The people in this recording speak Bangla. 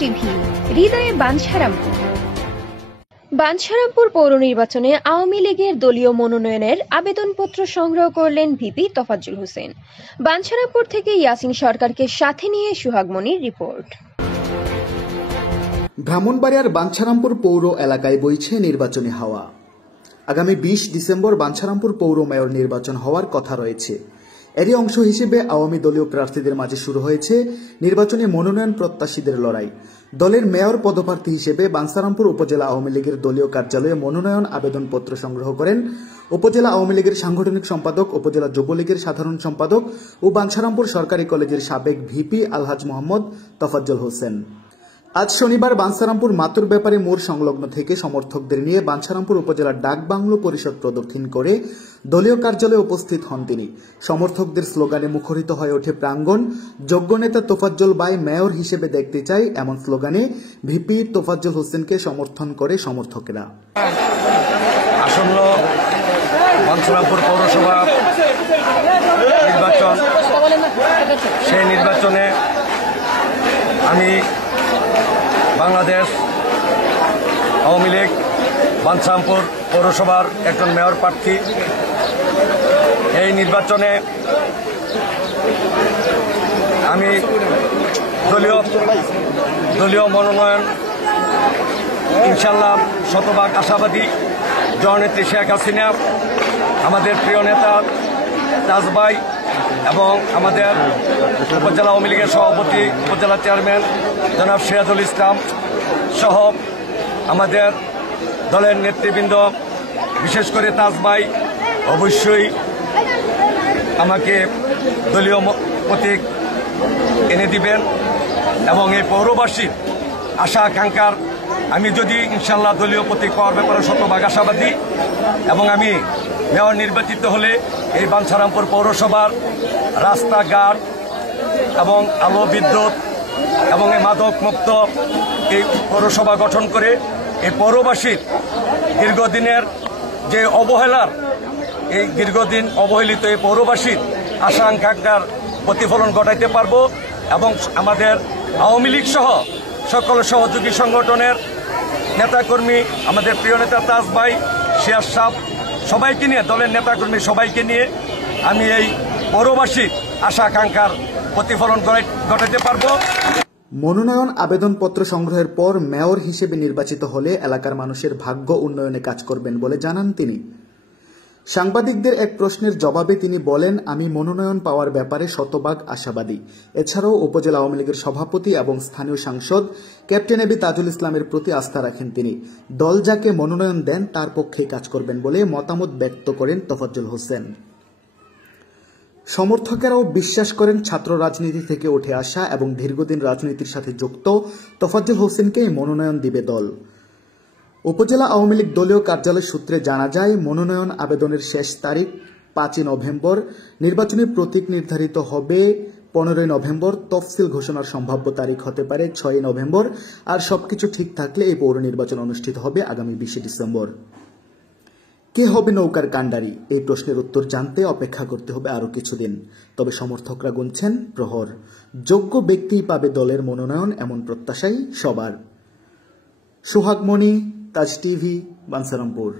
টিভি, হৃদয়ে বাঞ্ছারামপুর। বাঞ্ছারামপুর পৌর নির্বাচনে আওয়ামী লীগের দলীয় মনোনয়নের আবেদনপত্র সংগ্রহ করলেন ভিপি তোফাজ্জল হোসেন। বাঞ্ছারামপুর থেকে ইয়াসিন সরকারকে সাথে নিয়ে সোহাগ মনির রিপোর্ট। ব্রাহ্মণবাড়িয়ার বাঞ্ছারামপুর পৌর এলাকায় বইছে নির্বাচনী হাওয়া। আগামী 20 ডিসেম্বর বাঞ্ছারামপুর পৌর মেয়র নির্বাচন হওয়ার কথা রয়েছে। এরই অংশ হিসেবে আওয়ামী দলীয় প্রার্থীদের মাঝে শুরু হয়েছে নির্বাচনী মনোনয়ন প্রত্যাশীদের লড়াই। দলের মেয়র পদপ্রার্থী হিসেবে বাঞ্ছারামপুর উপজেলা আওয়ামী লীগের দলীয় কার্যালয়ে মনোনয়ন আবেদনপত্র সংগ্রহ করেন উপজেলা আওয়ামী লীগের সাংগঠনিক সম্পাদক, উপজেলা যুবলীগের সাধারণ সম্পাদক ও বাঞ্ছারামপুর সরকারি কলেজের সাবেক ভিপি আলহাজ মোহাম্মদ তোফাজ্জল হোসেন। আজ শনিবার বাঞ্ছারামপুর মাতুর ব্যাপারী মোড় সংলগ্ন থেকে সমর্থকদের নিয়ে বাঞ্ছারামপুর উপজেলার ডাকবাংলো পরিষদ প্রদক্ষিণ করে দলীয় কার্যালয়ে উপস্থিত হন তিনি। সমর্থকদের স্লোগানে মুখরিত হয়ে ওঠে প্রাঙ্গণ। যোগ্য নেতা তোফাজ্জল ভাই মেয়র হিসেবে দেখতে চাই, এমন স্লোগানে ভিপি তোফাজ্জল হোসেনকে সমর্থন করে সমর্থকেরা। আসন্ন বাঞ্ছারামপুর পৌরসভা নির্বাচন, সেই নির্বাচনে আমি বাংলাদেশ আওয়ামী লীগ বাঞ্ছারামপুর পৌরসভার একজন মেয়র প্রার্থী। এই নির্বাচনে আমি দলীয় মনোনয়ন ইনশাল্লাহ শতভাগ আশাবাদী। জননেত্রী শেখ হাসিনা, আমাদের প্রিয় নেতা তাজ ভাই এবং আমাদের উপজেলা আওয়ামী লীগের সভাপতি, উপজেলা চেয়ারম্যান জনাব সিরাজুল ইসলাম সহ আমাদের দলের নেতৃবৃন্দ, বিশেষ করে তাজ ভাই অবশ্যই আমাকে দলীয় প্রতীক এনে দিবেন এবং এই পৌরবাসীর আশা আকাঙ্ক্ষার আমি যদি ইনশাল্লাহ দলীয় প্রতীক পাওয়ার ব্যাপারে শতভাগ আশাবাদী এবং আমি মেয়র নির্বাচিত হলে এই বাঞ্ছারামপুর পৌরসভার রাস্তাঘাট এবং আলো বিদ্যুৎ এবং এই মাদক মুক্ত এই পৌরসভা গঠন করে এই পৌরবাসীর দীর্ঘদিনের যে এই দীর্ঘদিন অবহেলিত এই পৌরবাসীর আশা আকাঙ্ক্ষার প্রতিফলন ঘটাইতে পারব এবং আমাদের আওয়ামী লীগ সহ সকল সহযোগী সংগঠনের নেতাকর্মী, আমাদের প্রিয় নেতা তাজ ভাই, শিয়াস সাহেব সবাইকে নিয়ে, দলের নেতাকর্মী সবাইকে নিয়ে আমি এই পৌরবাসীর আশা আকাঙ্ক্ষার প্রতিফলন ঘটাতে পারব। মনোনয়ন আবেদনপত্র সংগ্রহের পর মেয়র হিসেবে নির্বাচিত হলে এলাকার মানুষের ভাগ্য উন্নয়নে কাজ করবেন বলে জানান তিনি। সাংবাদিকদের এক প্রশ্নের জবাবে তিনি বলেন, আমি মনোনয়ন পাওয়ার ব্যাপারে শতভাগ আশাবাদী। এছাড়াও উপজেলা আওয়ামী লীগের সভাপতি এবং স্থানীয় সাংসদ ক্যাপ্টেন এবি তাজুল ইসলামের প্রতি আস্থা রাখেন তিনি। দল যাকে মনোনয়ন দেন তার পক্ষেই কাজ করবেন বলে মতামত ব্যক্ত করেন তোফাজ্জল হোসেন। সমর্থকেরাও বিশ্বাস করেন ছাত্র রাজনীতি থেকে উঠে আসা এবং দীর্ঘদিন রাজনীতির সাথে যুক্ত তোফাজ্জল হোসেনকেই মনোনয়ন দিবে দল। উপজেলা আওয়ামী লীগ দলীয় কার্যালয় সূত্রে জানা যায়, মনোনয়ন আবেদনের শেষ তারিখ 5 নভেম্বর। নির্বাচনী প্রতীক নির্ধারিত হবে 15 নভেম্বর। তফসিল ঘোষণার সম্ভাব্য তারিখ হতে পারে 6 নভেম্বর। আর সবকিছু ঠিক থাকলে এই পৌর নির্বাচন অনুষ্ঠিত হবে আগামী 20 ডিসেম্বর। কে হবে নৌকার কাণ্ডারি? এই প্রশ্নের উত্তর জানতে অপেক্ষা করতে হবে আরও কিছুদিন। তবে সমর্থকরা গুনছেন প্রহর। যোগ্য ব্যক্তিই পাবে দলের মনোনয়ন, এমন প্রত্যাশাই সবার। সোহাগ মনি, তাজ টিভি, বাঞ্ছারামপুর।